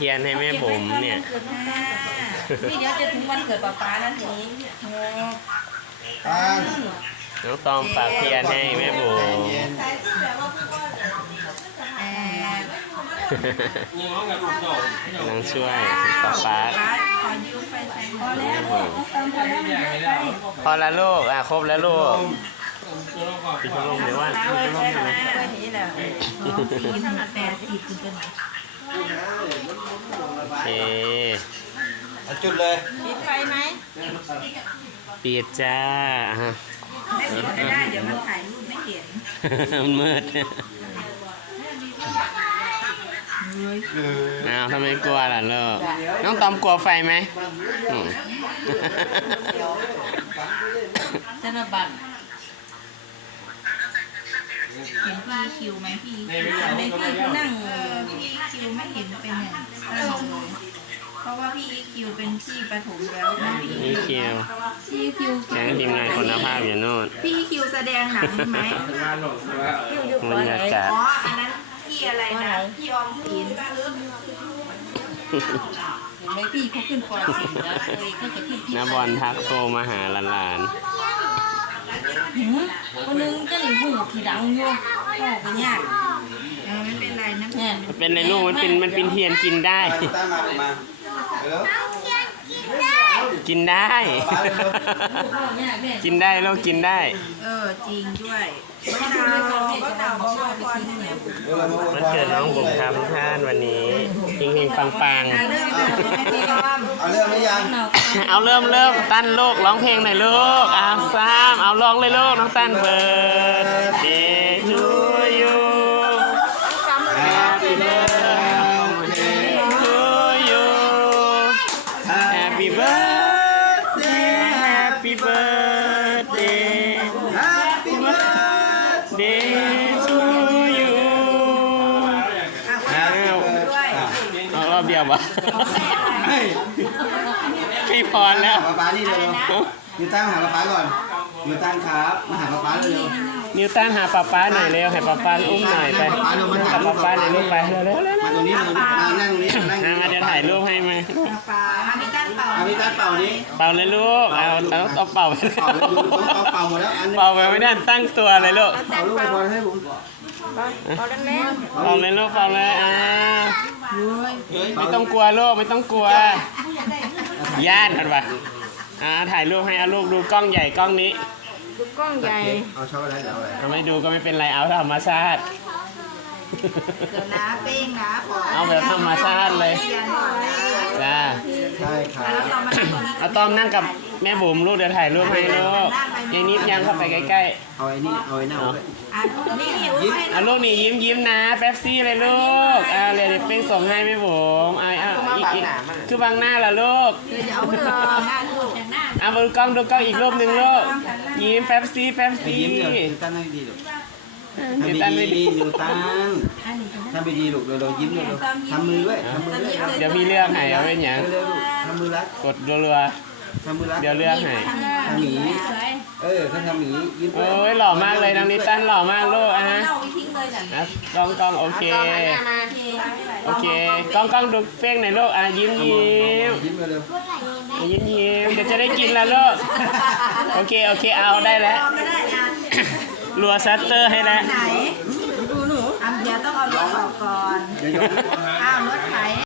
ทียนให้แม่บุ๋มเนี่ยนี่เดี๋ยวจะถึงวันเกิดป๊าป๊าแล้วทีนี้น้องตอมฝากเทียนให้แม่บุ๋มกำลังช่วยป๊าพอละลูกครบแล้วลูกปิดพัดลมหรือว่าปิดพัดลมอยู่นะโอเคจุดเลยปิดไฟไหมปิดจ้าไม่ได้เดี๋ยวมันถ่ายรูปไม่เห็นมันมืดทำไมกลัวล่ะลูกน้องตอมกลัวไฟไหมธนบัตรเห็นพี่คิวไหมพี่ไม่พี่นั่งพี่คิวไม่เห็นเป็นอย่างเลยเพราะว่าพี่คิวเป็นพี่ประถมแล้วพี่คิวแก๊งทีมงานคุณภาพอยู่โน่นพี่คิวแสดงหนังไหมบรรยากาศอ๋ออันนั้นพี่อะไรนะพี่ออมสินไม่พี่เขาขึ้นปอสินแล้วเลยก็จะขึ้นพี่น้าบอลทักโทรมาหาหลานคนนึงก็หลีหูขี่ดังอยู่พ่อก็ยากไม่เป็นไรนะเนี่ยเป็นไรลูกมันเป็นเทียนกินได้กินได้กินได้ลูกกินได้จริงด้วยก็ดาวบอกว่าวันเกิดน้องบุ๋มครับทุกท่านวันนี้เฮงๆปังๆเอาเริ่มหรือยังเอาเริ่มตั้นลูกร้องเพลงหน่อยลูกซ้ำเอาร้องเลยลูกน้องตั้นเบิร์ดเดย์ทูยูHappy birthday to you Happy birthday Happy birthday Happy birthday to you เอารอบเดียวปะไม่พอแล้วป๊านี่เร็วนิวตันหาป๊าก่อนนิวตันครับมาหาป๊าเร็วนิวตันหาป๊าหน่อยเร็วให้ป๊าอุ้มหน่อยไปกับป๊าในรูปไปเร็วมาตรงนี้มานั่งตรงนี้มาเดี๋ยวถ่ายรูปให้มาพี่ตั้นเป่าพี่ตั้นเป่านี้เป่าเลยลูกเอาเป่าไปเป่าหมดแล้วเป่าไปไม่ได้ตั้งตัวเลยลูกเป่าลูกไปพอให้ผมเป่าเลยลูกเป่าเลยไม่ต้องกลัวลูกไม่ต้องกลัวย่านกันปะถ่ายรูปให้เอาลูกดูกล้องใหญ่กล้องนี้ดูกล้องใหญ่เอาชอบอะไรเอาไม่ดูก็ไม่เป็นไรเอาธรรมชาติเดี๋ยวนะเป้งนะเอาแบบธรรมชาติเลยจ้าใช่ครับเอาตอมนั่งกับแม่บุ๋มลูกเดี๋ยวถ่ายรูปให้ลูกยังนิดยังเข้าไปใกล้ๆเอาไอ้นี่เอาไอ้นั่นเอาลูกนี่ยิ้มนะแป๊บซี่เลยลูกเดี๋ยวเป้งส่งให้แม่บุ๋มอีกคือบางหน้าล่ะลูกเอาดูกล้องอีกรูปหนึ่งลูกยิ้มแป๊บซี่ยิ้มเดี๋ยวตั้งให้ดีลูกทำไม่ดีนิวตันทำไม่ดีลูกเรายิ้มเลยทำมือด้วยเดี๋ยวพี่เลือกให้เอาเป็นอย่างทำมือรักกดรัวทำมือรักเดี๋ยวเลือกให้ทำหมีเขาทำหมียิ้มโอ้ยหล่อมากเลยน้องนิตันหล่อมากลูกกล้องโอเคกล้องดูเฟ้งหน่อยลูกยิ้มเดี๋ยวจะได้กินแล้วลูกโอเคเอาได้แล้วรัวซัตเตอร์ให้แล้วไหนดูหนูเดี๋ยวต้องเอารถออกก่อนรถ